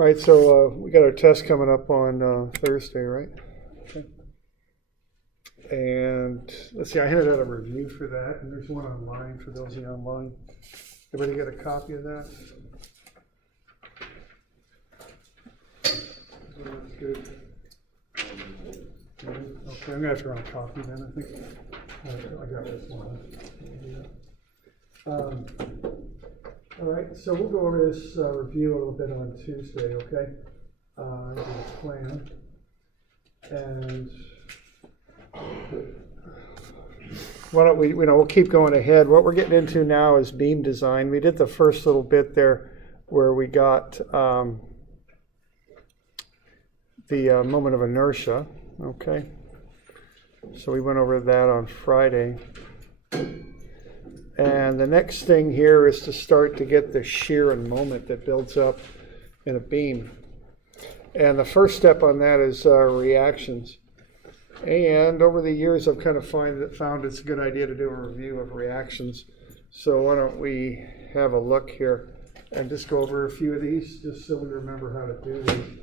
All right, so we got our test coming up on Thursday, right? Okay. And let's see, I handed out a review for that, and there's one online for those of you online. Everybody get a copy of that? That's good. Okay, I'm going to have to run a copy then, I think. I got this one. All right, so we'll go over this review a little bit on Tuesday, okay? As a plan. And why don't we, we'll keep going ahead. What we're getting into now is beam design. We did the first little bit there where we got the moment of inertia, okay? So we went over that on Friday. And the next thing here is to start to get the shear and moment that builds up in a beam. And the first step on that is reactions. And over the years, I've kind of found it's a good idea to do a review of reactions. So why don't we have a look here and just go over a few of these, just so we remember how to do these.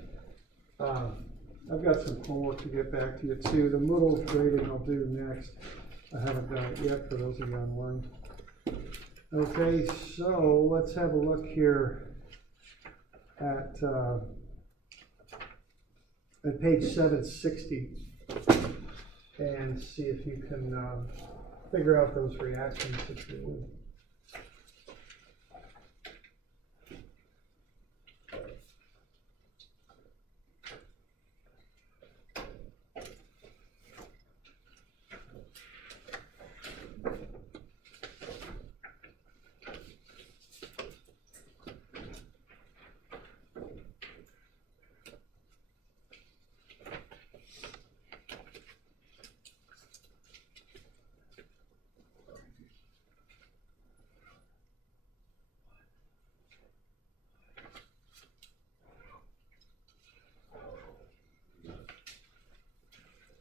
I've got some homework to get back to you too. The Moodle grading I'll do next. I haven't done it yet for those of you online. Okay, so let's have a look here at page 760 and see if you can figure out those reactions if you would.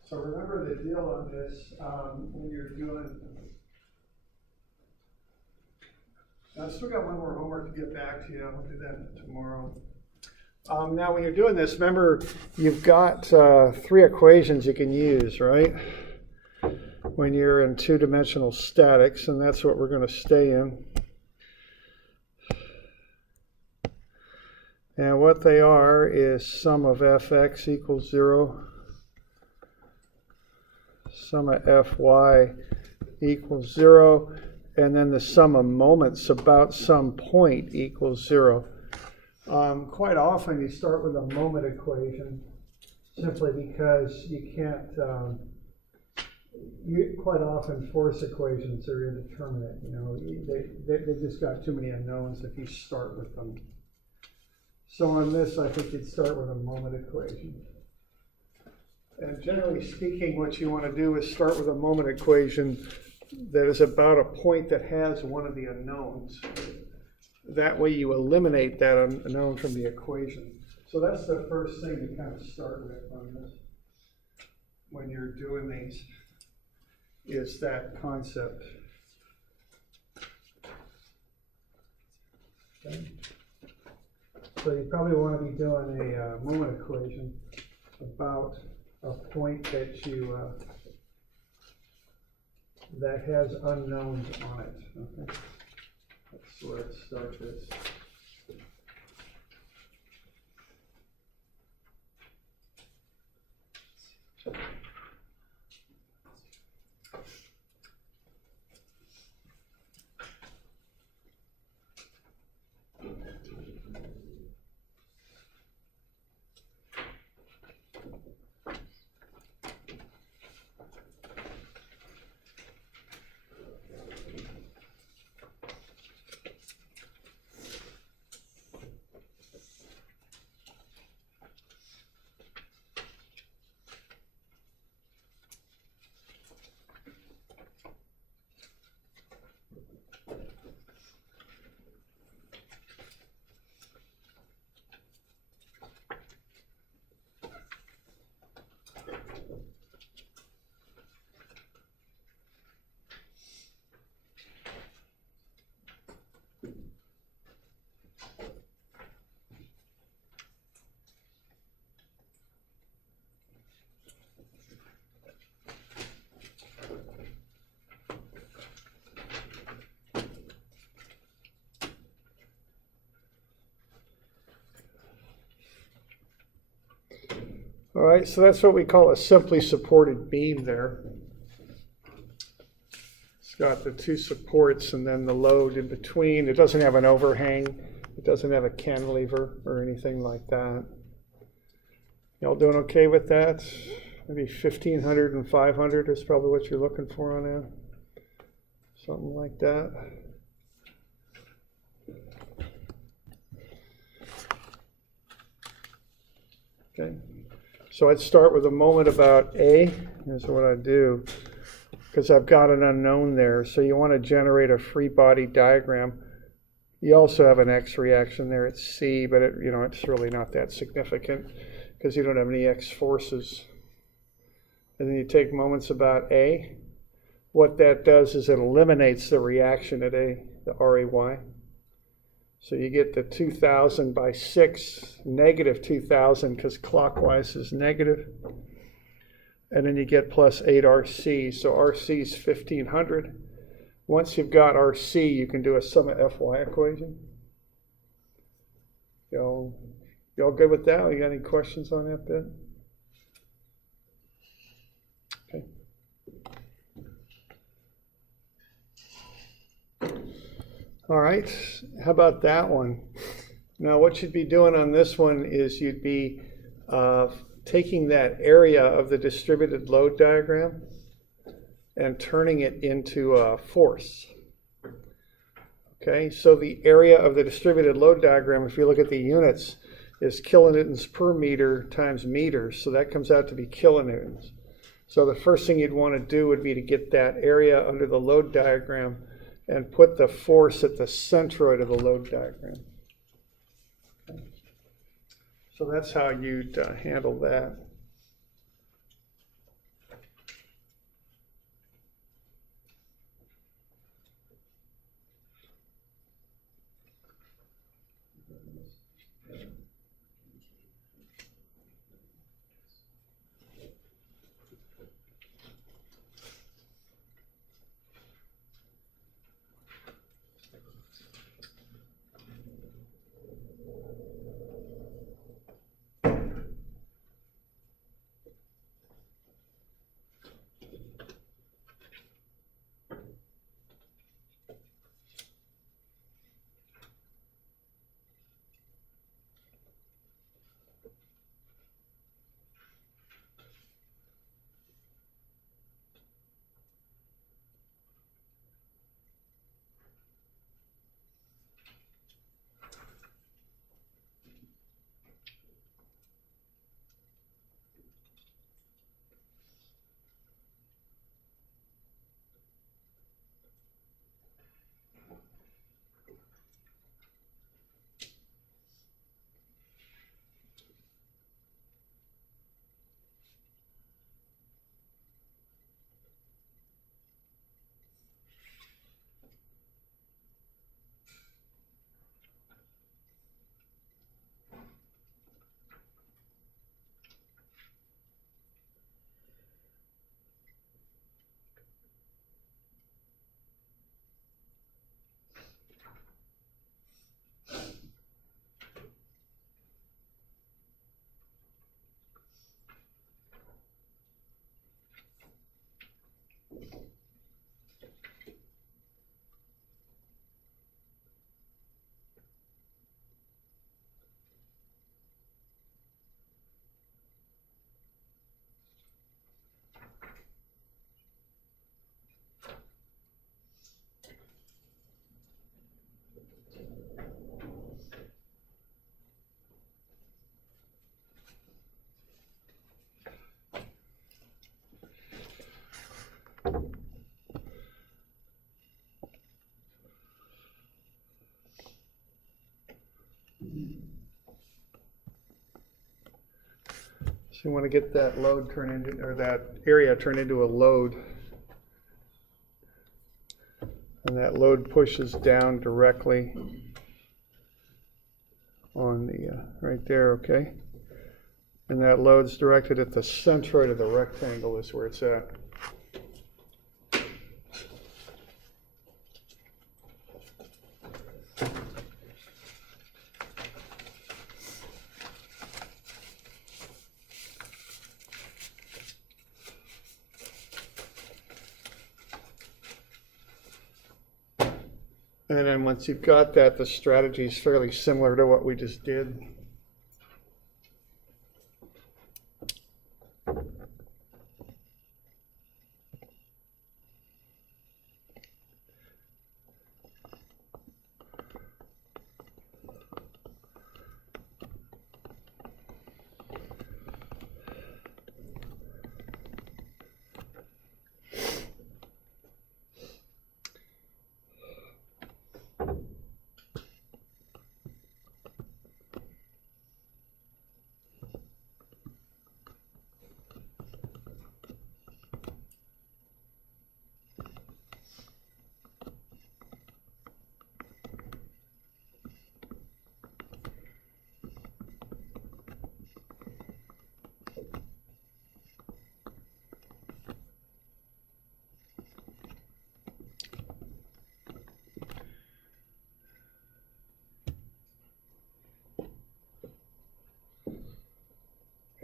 So remember the deal on this when you're doing. I've still got one more homework to get back to you. I'll do that tomorrow. Now, when you're doing this, remember you've got 3 equations you can use, right? When you're in 2-dimensional statics, and that's what we're going to stay in. And what they are is sum of fx equals 0. Sum of Fy equals 0, and then the sum of moments about some point equals 0. Quite often you start with a moment equation simply because you can't, quite often force equations are indeterminate. You know, they've just got too many unknowns if you start with them. So on this, I think you'd start with a moment equation. And generally speaking, what you want to do is start with a moment equation that is about a point that has one of the unknowns. That way you eliminate that unknown from the equation. So that's the first thing to kind of start with on this when you're doing these, is that concept. Okay. So you probably want to be doing a moment equation about a point that you that has unknowns on it. Okay, so let's start this. All right, so that's what we call a simply supported beam there. It's got the two supports and then the load in between. It doesn't have an overhang. It doesn't have a cantilever or anything like that. Y'all doing okay with that? Maybe 1,500 and 500 is probably what you're looking for on that. Something like that. Okay. So I'd start with a moment about A. Here's what I do, because I've got an unknown there. So you want to generate a free body diagram. You also have an X reaction there at C, but it's really not that significant because you don't have any X forces. And then you take moments about A. What that does is it eliminates the reaction at A, the RAY. So you get the 2,000 by 6, negative 2,000, because clockwise is negative. And then you get plus 8 RC. So RC is 1,500. Once you've got RC, you can do a sum of FY equation. Y'all good with that? You got any questions on that bit? Okay. All right, how about that one? Now what you'd be doing on this one is you'd be taking that area of the distributed load diagram and turning it into a force. Okay, so the area of the distributed load diagram, if you look at the units, is kilonewtons per meter times meters, so that comes out to be kilonewtons. So the first thing you'd want to do would be to get that area under the load diagram and put the force at the centroid of the load diagram. Okay. So that's how you'd handle that. So you want to get that load turned into, or that area turned into a load. And that load pushes down directly on the, right there, okay? And that load's directed at the centroid of the rectangle is where it's at. And then once you've got that, the strategy is fairly similar to what we just did.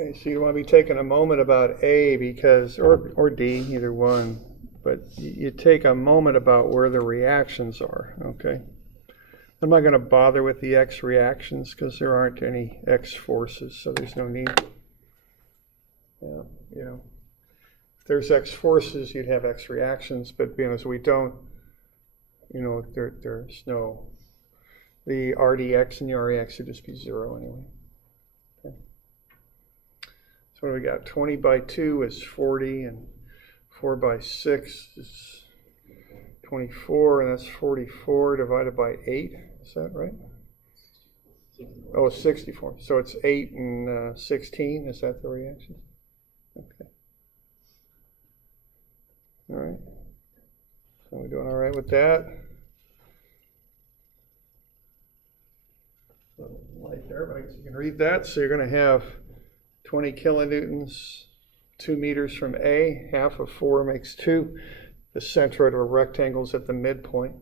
Okay, so you want to be taking a moment about A because, or D, either one, but you take a moment about where the reactions are, okay? I'm not going to bother with the X reactions because there aren't any X forces, so there's no need. Yeah, you know, if there's X forces, you'd have X reactions, but being as we don't, you know, there's no, the RDX and the REX would just be 0 anyway. Okay. So what do we got? 20 by 2 is 40, and 4 by 6 is 24, and that's 44 divided by 8. Is that right? Oh, 64. So it's 8 and 16. Is that the reaction? Okay. All right. So we're doing all right with that. So right there, right, so you can read that. So you're going to have 20 kilonewtons, 2 meters from A. Half of 4 makes 2. The centroid of a rectangle is at the midpoint.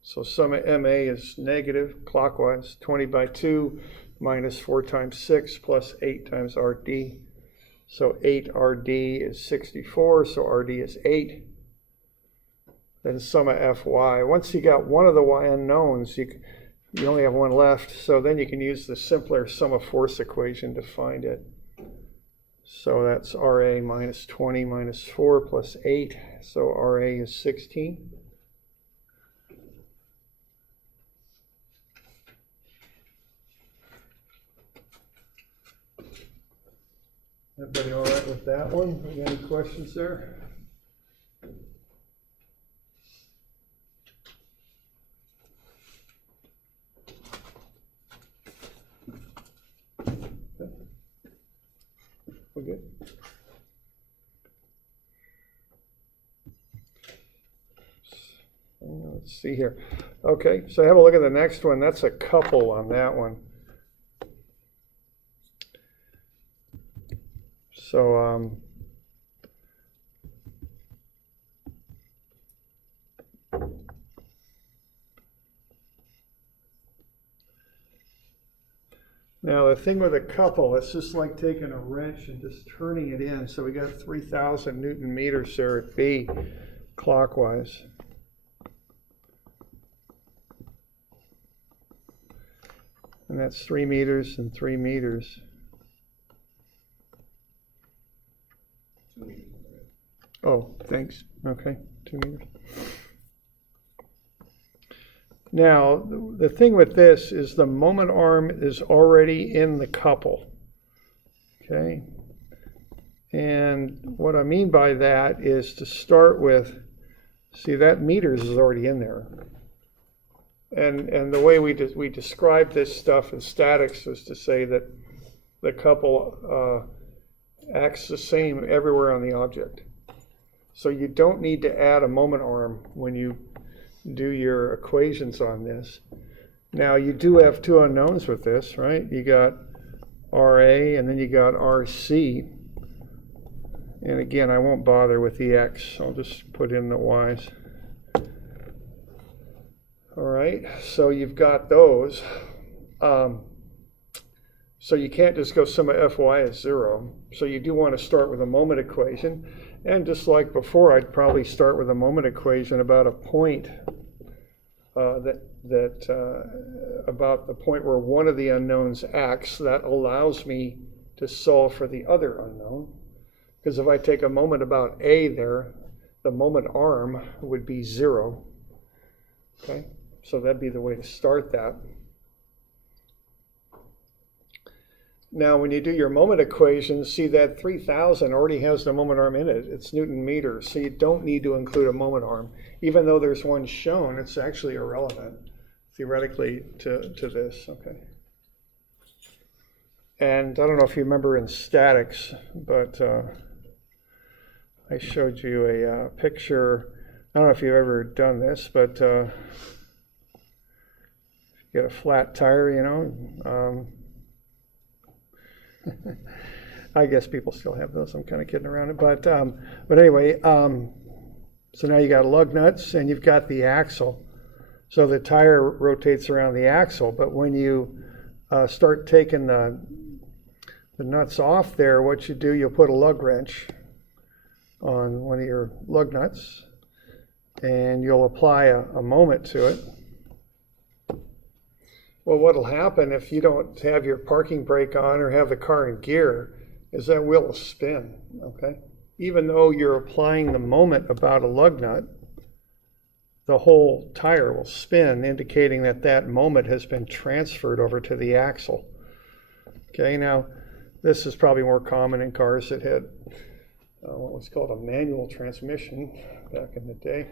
So sum of MA is negative clockwise. 20 by 2 minus 4 times 6 plus 8 times RD. So 8 RD is 64, so RD is 8. Then sum of FY. Once you got one of the Y unknowns, you only have one left, so then you can use the simpler sum of force equation to find it. So that's RA minus 20 minus 4 plus 8, so RA is 16. Everybody all right with that one? Any questions there? We're good. Let's see here. Okay, so have a look at the next one. That's a couple on that one. So now the thing with a couple, it's just like taking a wrench and just turning it in. So we got 3,000 Newton meters there at B clockwise. And that's 3 meters and 3 meters. Oh, thanks. Okay, 2 meters. Now, the thing with this is the moment arm is already in the couple. Okay? And what I mean by that is to start with, see, that meters is already in there. And the way we describe this stuff in statics is to say that the couple acts the same everywhere on the object. So you don't need to add a moment arm when you do your equations on this. Now you do have two unknowns with this, right? You got RA and then you got RC. And again, I won't bother with the X. I'll just put in the Y's. All right, so you've got those. So you can't just go sum of Fy is 0. So you do want to start with a moment equation. And just like before, I'd probably start with a moment equation about a point about the point where one of the unknowns acts, that allows me to solve for the other unknown. Because if I take a moment about A there, the moment arm would be 0. Okay, so that'd be the way to start that. Now, when you do your moment equation, see that 3,000 already has the moment arm in it. It's Newton meters, so you don't need to include a moment arm. Even though there's one shown, it's actually irrelevant, theoretically, to this. Okay. And I don't know if you remember in statics, but I showed you a picture. I don't know if you've ever done this, but you get a flat tire, you know. I guess people still have those. I'm kind of kidding around it, but anyway, so now you got lug nuts and you've got the axle. So the tire rotates around the axle, but when you start taking the nuts off there, what you do, you'll put a lug wrench on one of your lug nuts, and you'll apply a moment to it. Well, what'll happen if you don't have your parking brake on or have the car in gear is that wheel will spin, okay? Even though you're applying the moment about a lug nut, the whole tire will spin, indicating that that moment has been transferred over to the axle. Okay, now this is probably more common in cars that had what was called a manual transmission back in the day.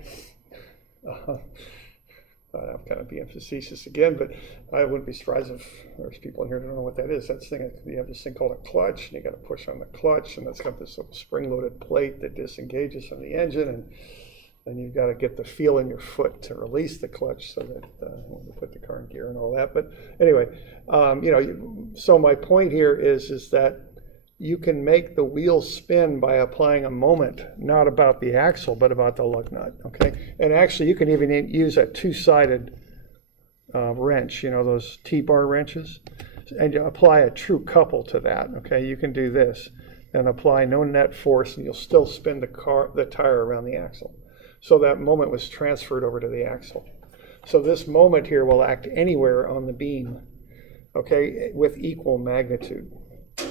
I'm kind of being facetious again, but I wouldn't be surprised if there's people in here who don't know what that is. You have this thing called a clutch, and you got to push on the clutch, and that's got this little spring-loaded plate that disengages from the engine, and then you've got to get the feel in your foot to release the clutch so that when you put the car in gear and all that. But anyway, so my point here is that you can make the wheel spin by applying a moment, not about the axle, but about the lug nut, okay? And actually, you can even use a two-sided wrench, you know, those T-bar wrenches, and you apply a true couple to that, okay? You can do this and apply no net force, and you'll still spin the tire around the axle. So that moment was transferred over to the axle. So this moment here will act anywhere on the beam, okay, with equal magnitude.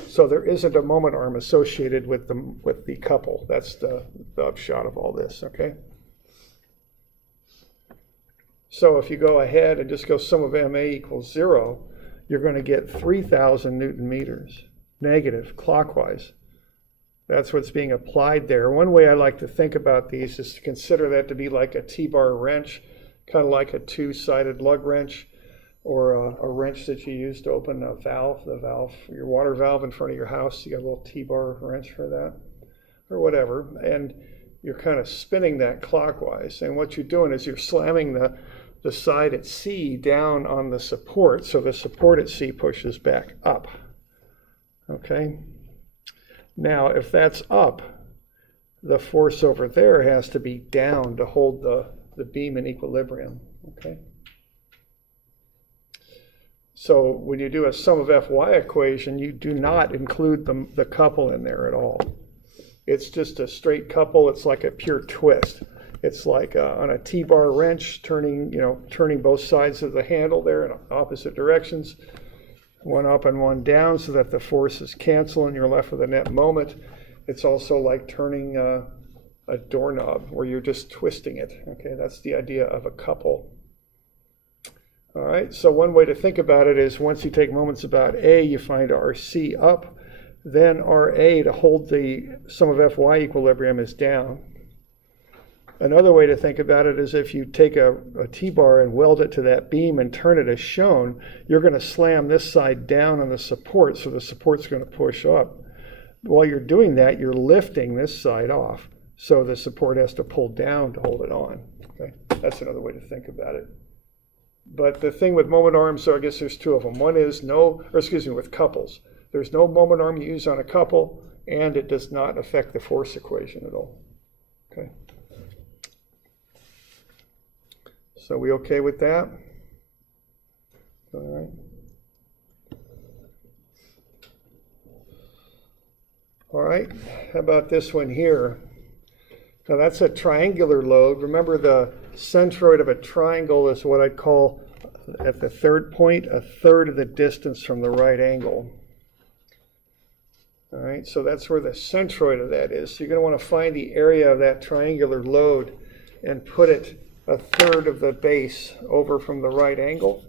So there isn't a moment arm associated with the couple. That's the upshot of all this, okay? So if you go ahead and just go sum of MA equals 0, you're going to get 3,000 Newton meters, negative, clockwise. That's what's being applied there. One way I like to think about these is to consider that to be like a T-bar wrench, kind of like a two-sided lug wrench, or a wrench that you use to open a valve, your water valve in front of your house. You got a little T-bar wrench for that, or whatever. And you're kind of spinning that clockwise. And what you're doing is you're slamming the side at C down on the support, so the support at C pushes back up. Okay? Now, if that's up, the force over there has to be down to hold the beam in equilibrium. Okay? So when you do a sum of Fy equation, you do not include the couple in there at all. It's just a straight couple. It's like a pure twist. It's like on a T-bar wrench, turning both sides of the handle there in opposite directions, one up and one down, so that the forces cancel and you're left with a net moment. It's also like turning a doorknob where you're just twisting it. Okay, that's the idea of a couple. All right, so one way to think about it is once you take moments about A, you find RC up, then RA to hold the sum of Fy equilibrium is down. Another way to think about it is if you take a T-bar and weld it to that beam and turn it as shown, you're going to slam this side down on the support, so the support's going to push up. While you're doing that, you're lifting this side off, so the support has to pull down to hold it on. Okay, that's another way to think about it. But the thing with moment arms, so I guess there's two of them. One is with couples. There's no moment arm you use on a couple, and it does not affect the force equation at all. Okay. So we okay with that? All right. All right, how about this one here? Now that's a triangular load. Remember centroid of a triangle is what I'd call, at the third point, a third of the distance from the right angle. All right, so that's where the centroid of that is. So you're going to want to find the area of that triangular lode and put it a third of the base over from the right angle.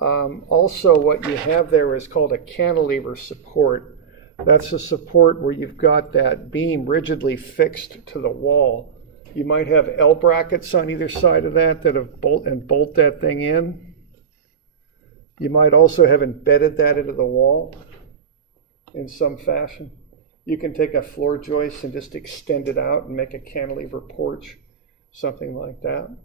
Also, what you have there is called a cantilever support. That's a support where you've got that beam rigidly fixed to the wall. You might have L brackets on either side of that have bolt that thing in. You might also have embedded that into the wall in some fashion. You can take a floor joist and just extend it out and make a cantilever porch, something like that.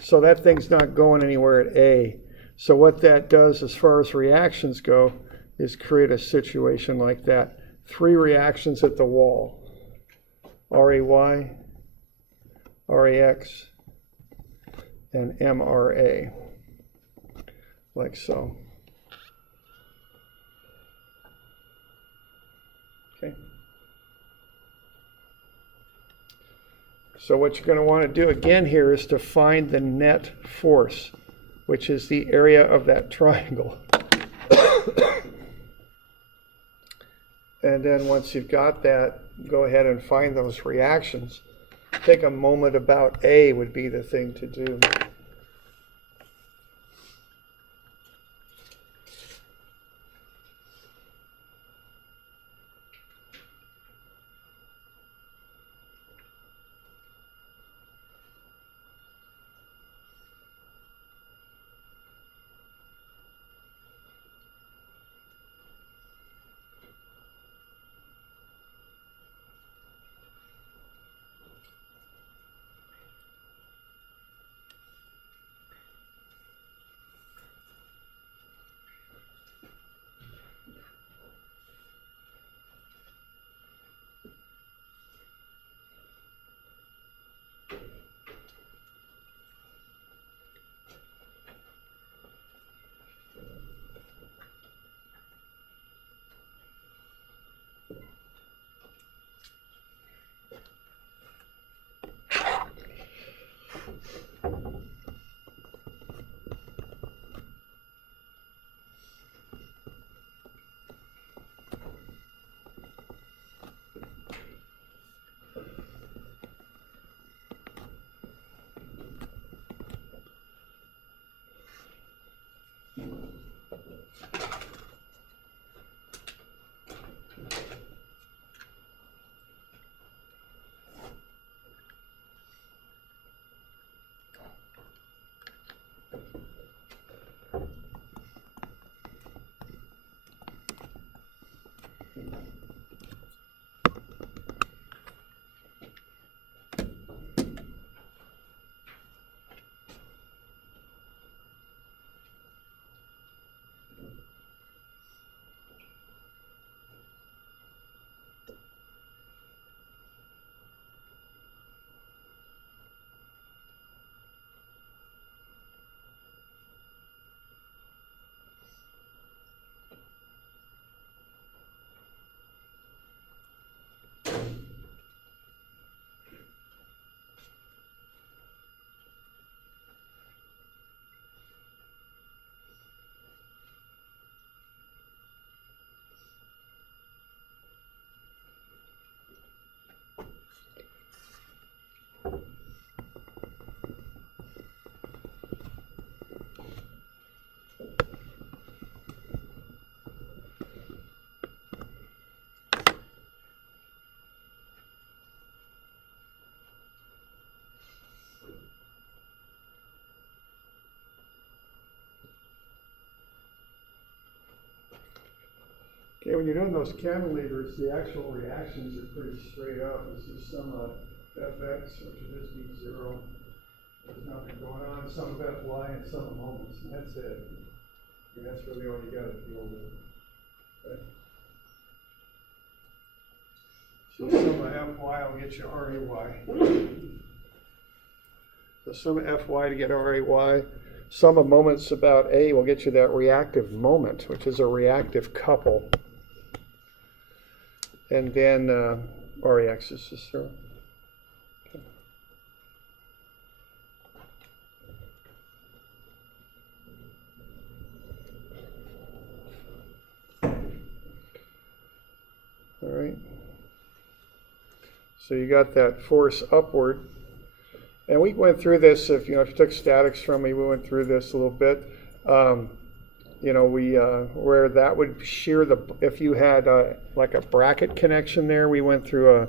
So that thing's not going anywhere at A. So what that does as far as reactions go is create a situation like that. 3 reactions at the wall. RAY, RAX, and MRA, like so. Okay. So what you're going to want to do again here is to find the net force, which is the area of that triangle. And then once you've got that, go ahead and find those reactions. Take a moment about A would be the thing to do. Okay, when you're doing those cantilevers, the actual reactions are pretty straight up. This is some Fx, which would just be 0. There's nothing going on. Some of Fy and some of moments, and that's it. And that's really all you got to deal with. Okay. So some of Fy will get you RAY. So some of Fy to get RAY. Some of moments about A will get you that reactive moment, which is a reactive couple. And then RAX is just 0. So you got that force upward. And we went through this, if you took statics from me, we went through this a little bit. Where that would shear if you had like a bracket connection there, we went through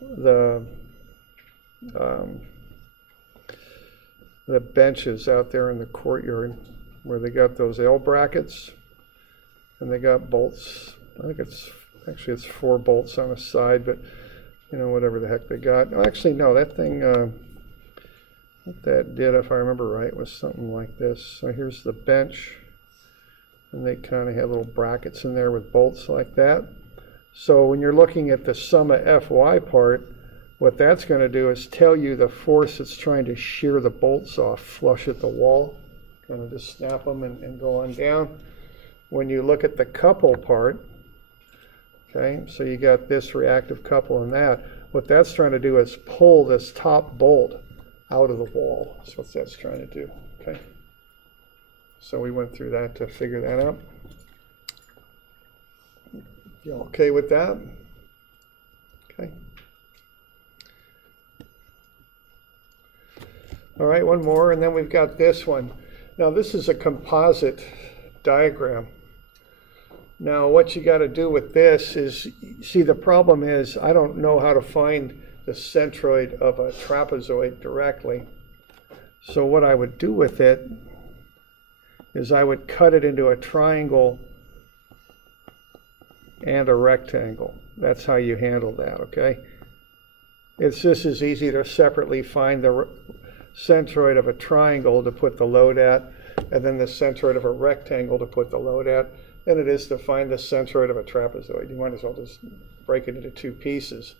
the benches out there in the courtyard where they got those L brackets and they got bolts. I think it's 4 bolts on a side, but whatever the heck they got. Oh, actually, no, that thing, what that did, if I remember right, was something like this. So here's the bench, and they kind of had little brackets in there with bolts like that. So when you're looking at the sum of Fy part, what that's going to do is tell you the force that's trying to shear the bolts off flush at the wall. Kind of just snap them and go on down. When you look at the couple part, okay, so you got this reactive couple and that. What that's trying to do is pull this top bolt out of the wall. That's what that's trying to do, okay? So we went through that to figure that out. You okay with that? Okay. All right, one more, and then we've got this one. Now this is a composite diagram. Now what you got to do with this is, see, the problem is I don't know how to find the centroid of a trapezoid directly. So what I would do with it is I would cut it into a triangle and a rectangle. That's how you handle that, okay? It's just as easy to separately find the centroid of a triangle to put the load at, and then the centroid of a rectangle to put the load at, than it is to find the centroid of a trapezoid. You might as well just break it into 2 pieces.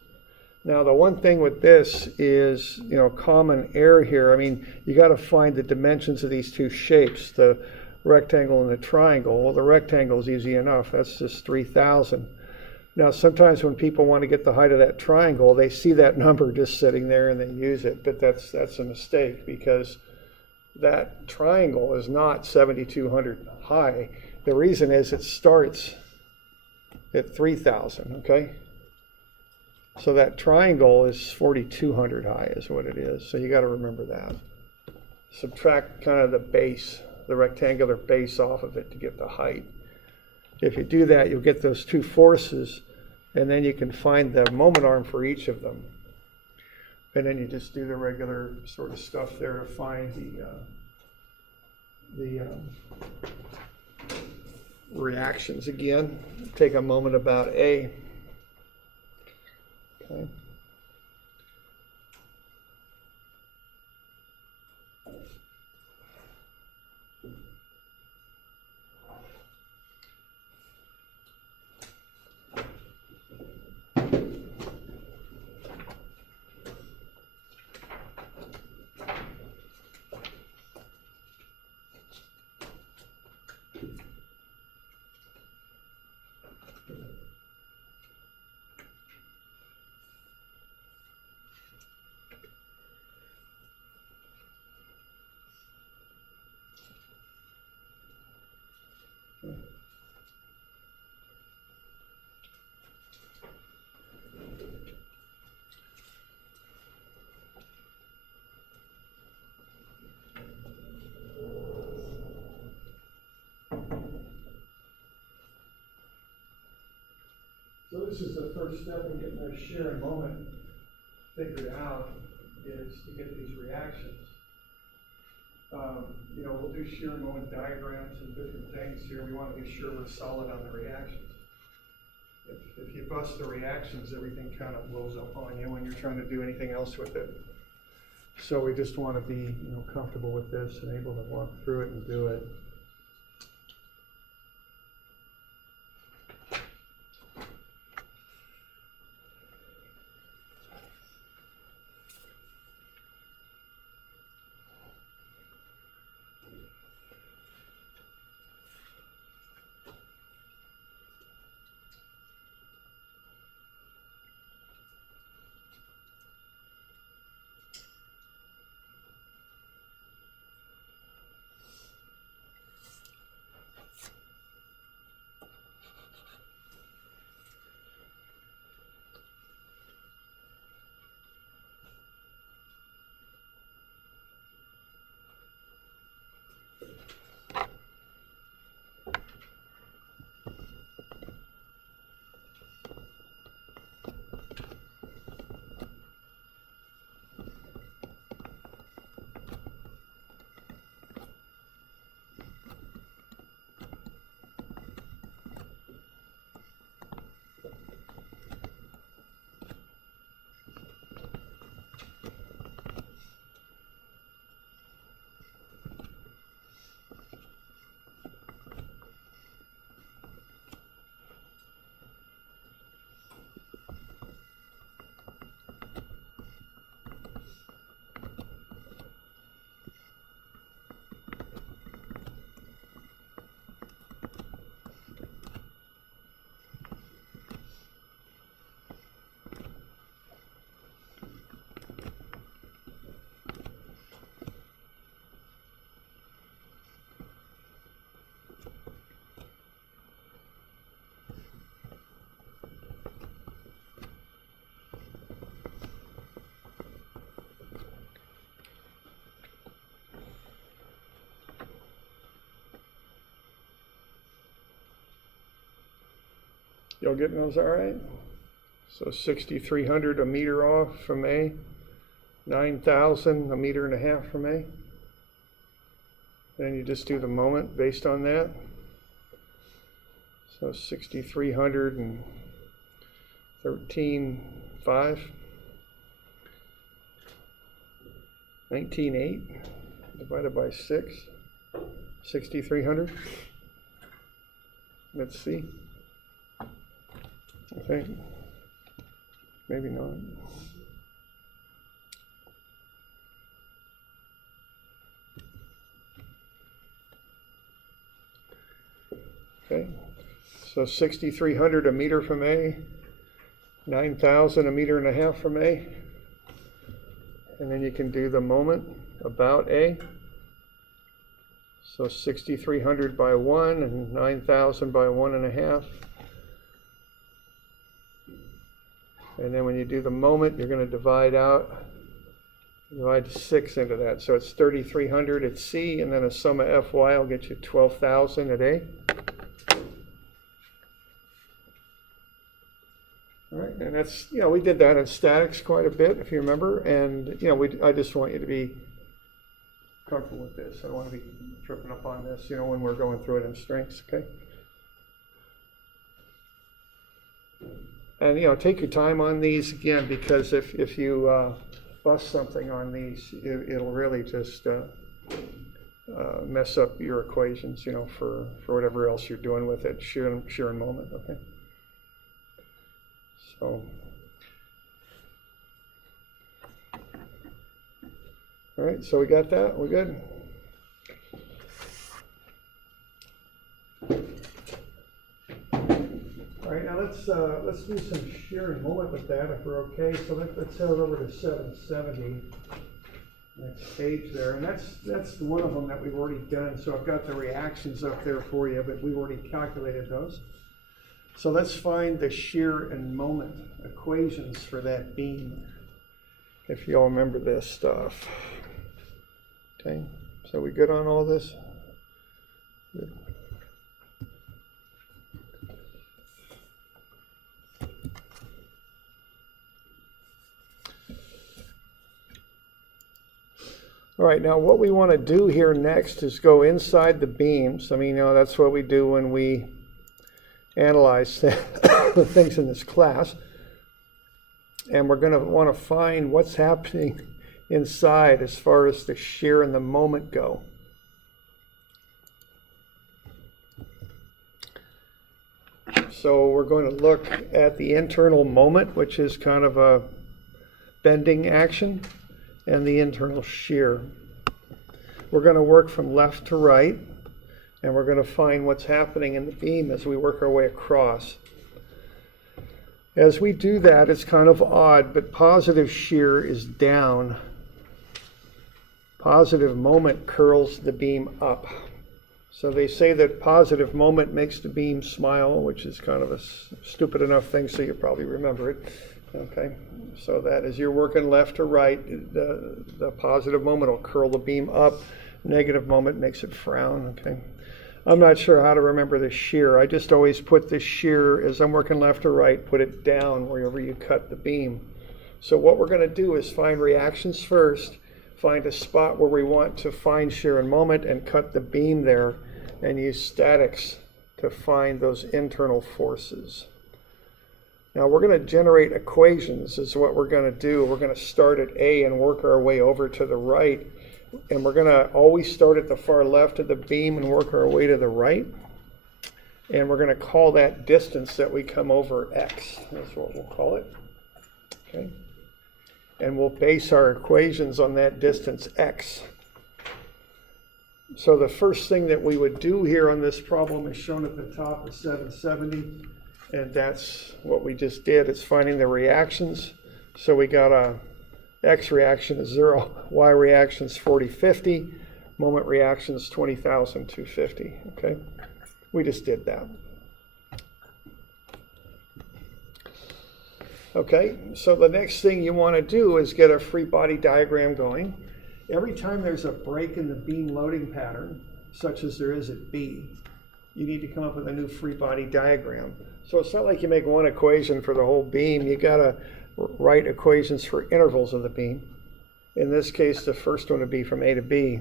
Now the one thing with this is, common error here. I mean, you got to find the dimensions of these 2 shapes, the rectangle and the triangle. Well, the rectangle is easy enough. That's just 3,000. Now sometimes when people want to get the height of that triangle, they see that number just sitting there and they use it, but that's a mistake, because that triangle is not 7,200 high. The reason is it starts at 3,000, okay? So that triangle is 4,200 high is what it is. So you got to remember that. Subtract kind of the base, the rectangular base off of it to get the height. If you do that, you'll get those 2 forces, and then you can find the moment arm for each of them. And then you just do the regular sort of stuff there to find the reactions again. Take a moment about A. Okay. So this is the first step in getting our shear and moment figured out, is to get these reactions. We'll do shear and moment diagrams and different things here. We want to be sure we're solid on the reactions. If you bust the reactions, everything kind of blows up on you when you're trying to do anything else with it. So we just want to be comfortable with this and able to walk through it and do it. Y'all getting those all right? So 6,300 a meter off from A, 9,000 a meter and a half from A. Then you just do the moment based on that. So 6,300 and 13.5. 19.8 divided by 6. 6,300. Let's see. I think maybe not. Okay, so 6,300 a meter from A, 9,000 a meter and a half from A, and then you can do the moment about A. So 6,300 by 1 and 9,000 by 1.5. And then when you do the moment, you're going to divide 6 into that. So it's 3,300 at C, and then a sum of Fy will get you 12,000 at A. All right, and that's, we did that in statics quite a bit, if you remember. And, I just want you to be comfortable with this. I don't want to be tripping up on this, when we're going through it in strengths, okay? And, take your time on these again, because if you bust something on these, it'll really just mess up your equations, for whatever else you're doing with it, shear and moment, okay? So, all right, so we got that, we're good? All right, now let's do some shear and moment with that if we're okay. So let's head over to 770, next page there, and that's one of them that we've already done. So I've got the reactions up there for you, but we've already calculated those. So let's find the shear and moment equations for that beam, if you all remember this stuff. Okay, so we good on all this? Good. All right, now what we want to do here next is go inside the beams. I mean, that's what we do when we analyze the things in this class. And we're going to want to find what's happening inside as far as the shear and the moment go. So we're going to look at the internal moment, which is kind of a bending action, and the internal shear. We're going to work from left to right, and we're going to find what's happening in the beam as we work our way across. As we do that, it's kind of odd, but positive shear is down. Positive moment curls the beam up. So they say that positive moment makes the beam smile, which is kind of a stupid enough thing, so you probably remember it. Okay, so that as you're working left to right, the positive moment will curl the beam up. Negative moment makes it frown. Okay, I'm not sure how to remember the shear. I just always put the shear, as I'm working left to right, put it down wherever you cut the beam. So what we're going to do is find reactions first, find a spot where we want to find shear and moment, and cut the beam there, and use statics to find those internal forces. Now we're going to generate equations is what we're going to do. We're going to start at A and work our way over to the right. And we're going to always start at the far left of the beam and work our way to the right. And we're going to call that distance that we come over X. That's what we'll call it. Okay. And we'll base our equations on that distance X. So the first thing that we would do here on this problem is shown at the top of 770. And that's what we just did. It's finding the reactions. So we got a X reaction is 0, Y reaction is 4050, moment reaction is 20,250. Okay, we just did that. Okay, so the next thing you want to do is get a free body diagram going. Every time there's a break in the beam loading pattern, such as there is at B, you need to come up with a new free body diagram. So it's not like you make one equation for the whole beam. You got to write equations for intervals of the beam. In this case, the first one would be from A to B,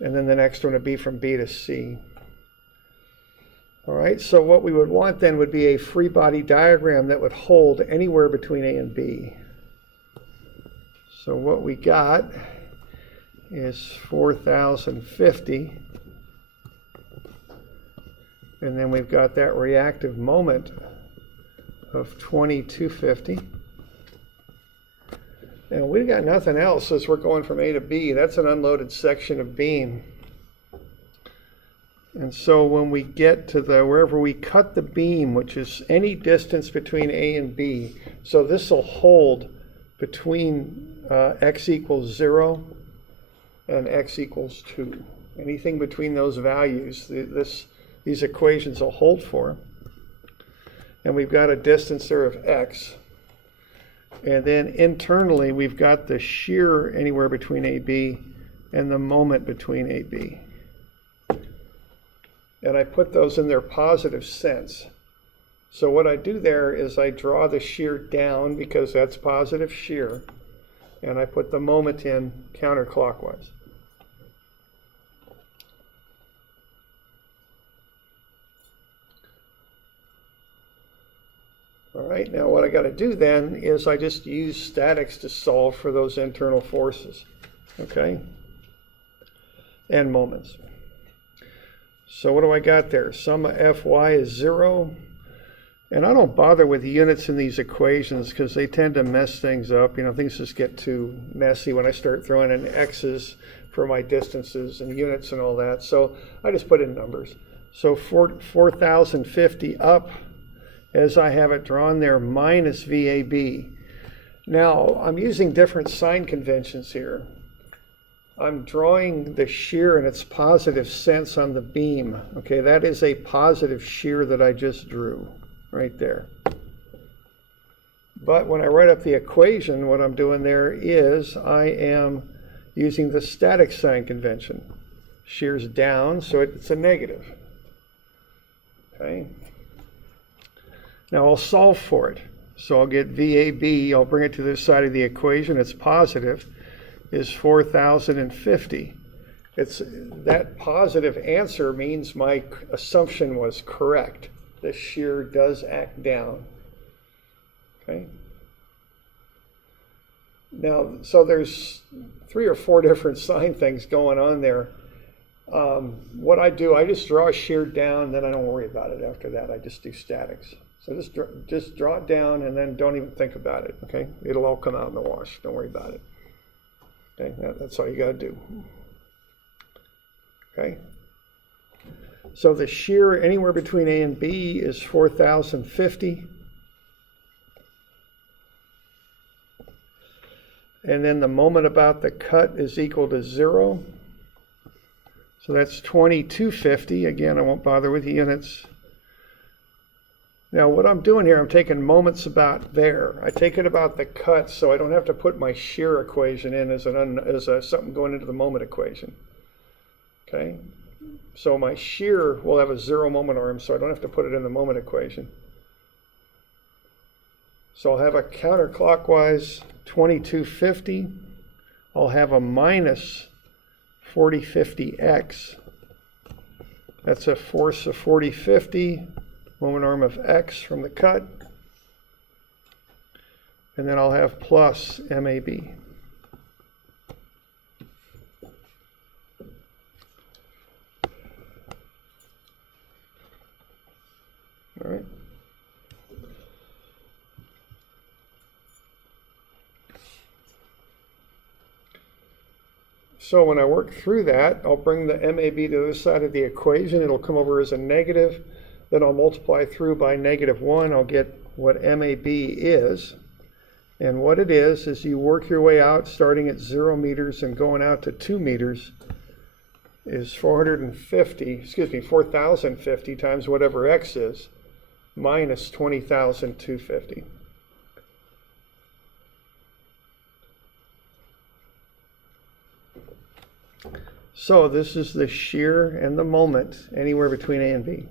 and then the next one would be from B to C. All right, so what we would want then would be a free body diagram that would hold anywhere between A and B. So what we got is 4,050. And then we've got that reactive moment of 2,250. And we've got nothing else as we're going from A to B. That's an unloaded section of beam. And so when we get to wherever we cut the beam, which is any distance between A and B, so this will hold between x equals 0 and x equals 2. Anything between those values, these equations will hold for. And we've got a distance there of x. And then internally, we've got the shear anywhere between AB and the moment between AB. And I put those in their positive sense. So what I do there is I draw the shear down because that's positive shear. And I put the moment in counterclockwise. All right, now what I got to do then is I just use statics to solve for those internal forces, okay, and moments. So what do I got there? Sum of Fy is 0, and I don't bother with units in these equations because they tend to mess things up. You know, things just get too messy when I start throwing in x's for my distances and units and all that. So I just put in numbers. So 4,050 up, as I have it drawn there, minus VAB. Now, I'm using different sign conventions here. I'm drawing the shear in its positive sense on the beam. Okay, that is a positive shear that I just drew right there. But when I write up the equation, what I'm doing there is I am using the static sign convention. Shear's down, so it's a negative. Okay. Now I'll solve for it. So I'll get VAB, I'll bring it to this side of the equation, it's positive, is 4,050. That positive answer means my assumption was correct. The shear does act down. Okay. Now, so there's 3 or 4 different sign things going on there. What I do, I just draw a shear down, then I don't worry about it after that. I just do statics. So just draw it down and then don't even think about it, okay? It'll all come out in the wash. Don't worry about it. Okay, that's all you got to do. Okay? So the shear anywhere between A and B is 4,050. And then the moment about the cut is equal to 0. So that's 2,250. Again, I won't bother with the units. Now what I'm doing here, I'm taking moments about there. I take it about the cut, so I don't have to put my shear equation in as something going into the moment equation. Okay, so my shear will have a 0 moment arm, so I don't have to put it in the moment equation. So I'll have a counterclockwise 2,250. I'll have a minus 4050x. That's a force of 4050. Moment arm of x from the cut, and then I'll have plus MAB. All right. So when I work through that, I'll bring the MAB to this side of the equation. It'll come over as a negative. Then I'll multiply through by -1. I'll get what MAB is. And what it is you work your way out starting at 0 meters and going out to 2 meters is 4,050 times whatever x is, minus 20,250. So this is the shear and the moment anywhere between A and B.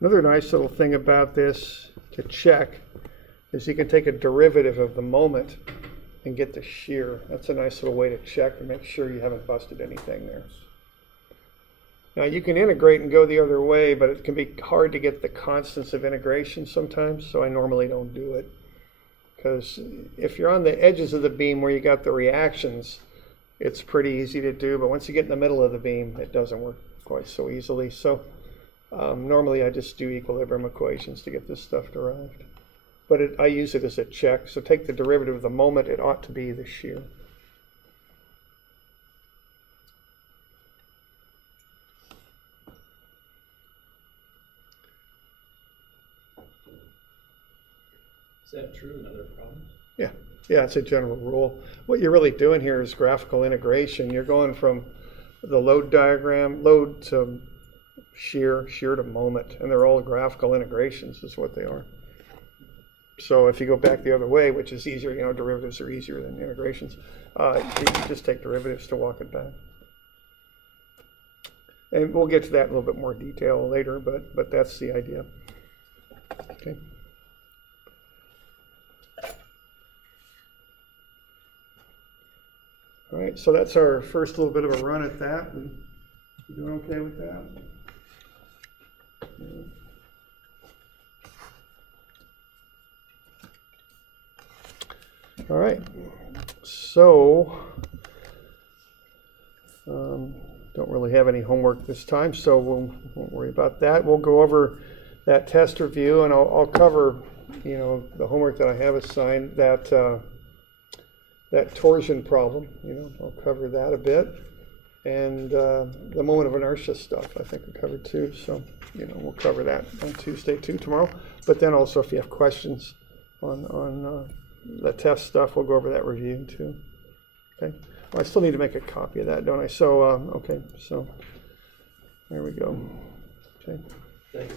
Another nice little thing about this to check is you can take a derivative of the moment and get the shear. That's a nice little way to check and make sure you haven't busted anything there. Now you can integrate and go the other way, but it can be hard to get the constants of integration sometimes, so I normally don't do it. Because if you're on the edges of the beam where you got the reactions, it's pretty easy to do, but once you get in the middle of the beam, it doesn't work quite so easily. So normally I just do equilibrium equations to get this stuff derived. But I use it as a check, so take the derivative of the moment, it ought to be the shear. Is that true in other problems? Yeah, it's a general rule. What you're really doing here is graphical integration. You're going from the load diagram, load to shear, shear to moment, and they're all graphical integrations is what they are. So if you go back the other way, which is easier, derivatives are easier than integrations, you just take derivatives to walk it back. And we'll get to that in a little bit more detail later, but that's the idea. Okay. All right, so that's our first little bit of a run at that. You doing okay with that? Yeah. All right, so don't really have any homework this time, so we won't worry about that. We'll go over that test review, and I'll cover, the homework that I have assigned, that torsion problem. I'll cover that a bit, and the moment of inertia stuff I think we covered too. So we'll cover that on Tuesday too, tomorrow. But then also if you have questions on the test stuff, we'll go over that review too. Okay. Well, I still need to make a copy of that, don't I? So okay. So there we go. Okay. Thanks.